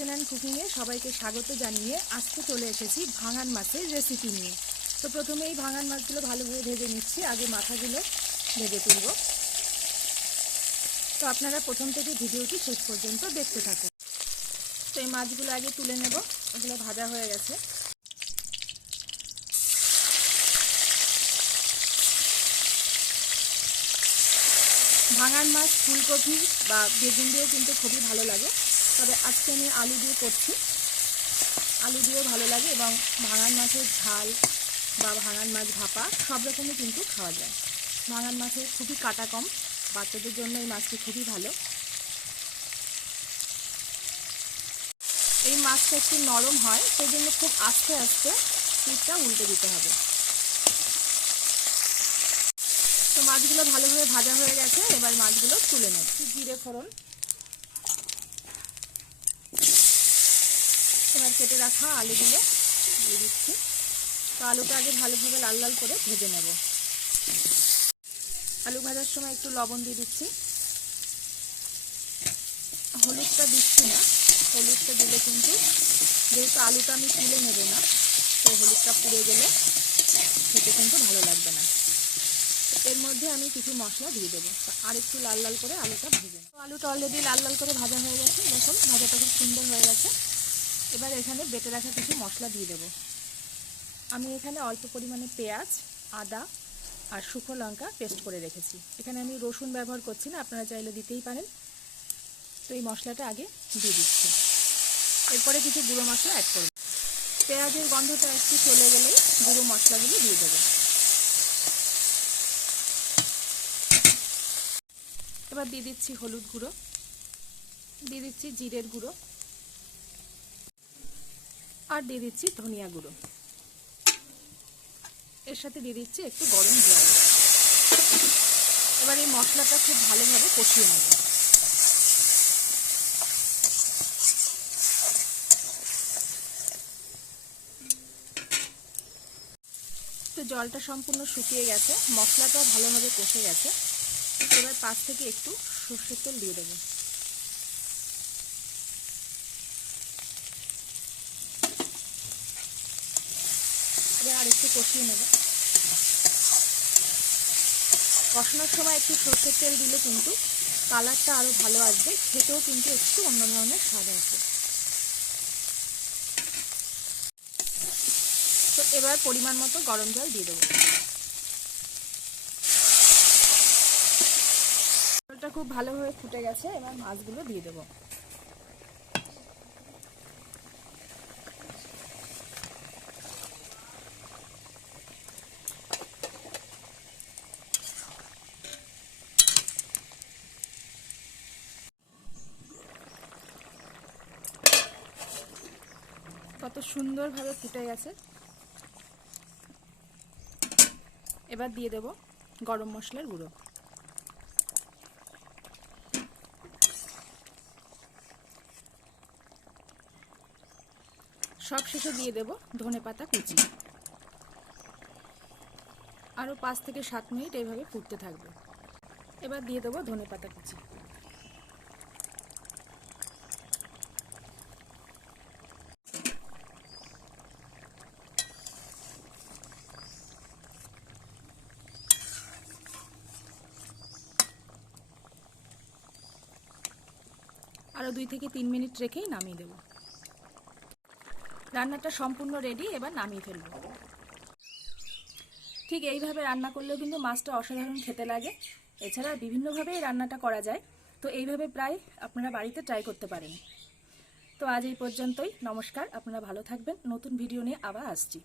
Kitchen and কুকিংয়ে সবাইকে স্বাগত জানিয়ে আজকে চলে এসেছি ভাঙান মাছের রেসিপি নিয়ে। তো প্রথমেই ভাঙান মাছগুলো ভালোভাবে ভেজে নিচ্ছি, আগে মাথাগুলো ভেজে তুলব। তো আপনারা প্রথম থেকে ভিডিওটি শেষ পর্যন্ত দেখতে থাকুন। তো এই মাছগুলো আগে তুলে নেব, ওগুলো ভাজা হয়ে গেছে। ভাঙান মাছ ফুলকপি বা বেগুন দিয়েও কিন্তু খুবই ভালো লাগে, তবে আজকে আমি আলু দিয়ে করছি। আলু দিয়েও ভালো লাগে এবং ভাঙান মাছের ঝাল বা ভাঙান মাছ ভাপা সব রকমই কিন্তু খাওয়া যায়। ভাঙান মাছের খুবই কাটা কম, বাচ্চাদের জন্য এই মাছটি খুবই ভালো। এই মাছটা একটু নরম হয়, সেই জন্য খুব আস্তে আস্তে পিঠটা উল্টে দিতে হবে। তো মাছগুলো ভালোভাবে ভাজা হয়ে গেছে, এবার মাছগুলো তুলে নেব। জিরে ফোড়ন, এবার কেটে রাখা আলুগুলো দিয়ে দিচ্ছি। তো আলুটা আগে ভালোভাবে লাল লাল করে ভেজে নেব। আলু ভাজার সময় একটু লবণ দিয়ে দিচ্ছি, হলুদটা দিচ্ছি না। হলুদটা দিলে কিন্তু যেহেতু আলুটা আমি তুলে নেব না, তো হলুদটা পুড়ে গেলে খেতে কিন্তু ভালো লাগবে না। এর মধ্যে আমি কিছু মশলা দিয়ে দেবো, আর একটু লাল লাল করে আলুটা ভেজে নেব। আলুটা অলরেডি লাল লাল করে ভাজা হয়ে গেছে, দেখুন ভাজাটা খুব সুন্দর হয়ে গেছে। এবার এখানে বেটে রাখা কিছু মশলা দিয়ে দেবো। আমি এখানে অল্প পরিমাণে পেঁয়াজ, আদা আর শুকনো লঙ্কা পেস্ট করে রেখেছি। এখানে আমি রসুন ব্যবহার করছি না, আপনারা চাইলে দিতেই পারেন। তো এই মশলাটা আগে দিয়ে দিচ্ছি, এরপরে কিছু গুঁড়ো মশলা অ্যাড করব। পেঁয়াজের গন্ধটা একটু চলে গেলেই গুঁড়ো মশলাগুলো দিয়ে দেবো। এবার দিয়ে দিচ্ছি হলুদ গুঁড়ো, দিয়ে দিচ্ছি জিরের গুঁড়ো, আর দিয়ে দিচ্ছি ধনিয়া গুঁড়ো। এর সাথে দিয়ে দিচ্ছি একটু গরম জল। এবার এই মশলাটা খুব ভালোভাবে কষিয়ে নেব। তো জলটা সম্পূর্ণ শুকিয়ে গেছে, মশলাটাও ভালোভাবে কষে গেছে। এবার পাশ থেকে একটু সর্ষের তেল দিয়ে দেবো। এবার আর একটু কষিয়ে নেব। কষানোর সময় একটু সর্ষের তেল দিলে কিন্তু কালারটা আরও ভালো আসবে, খেতেও কিন্তু একটু অন্য ধরনের স্বাদ আসবে। তো এবার পরিমাণ মতো গরম জল দিয়ে দেবো। জলটা খুব ভালোভাবে ফুটে গেছে, এবার মাছগুলো দিয়ে দেবো। কত সুন্দরভাবে ফুটে গেছে। এবার দিয়ে দেব গরম মশলার গুঁড়ো। সব শেষে দিয়ে দেব ধনেপাতা কুচি। আরও 5 থেকে 7 মিনিট এইভাবে ফুটতে থাকবে। এবার দিয়ে দেবো ধনেপাতা কুচি। আরও 2 থেকে 3 মিনিট রেখেই নামিয়ে দেব। রান্নাটা সম্পূর্ণ রেডি, এবার নামিয়ে ফেলব। ঠিক এইভাবে রান্না করলেও কিন্তু মাছটা অসাধারণ খেতে লাগে। এছাড়া বিভিন্নভাবেই রান্নাটা করা যায়, তো এইভাবে প্রায় আপনারা বাড়িতে ট্রাই করতে পারেন। তো আজ এই পর্যন্তই, নমস্কার, আপনারা ভালো থাকবেন। নতুন ভিডিও নিয়ে আবার আসছি।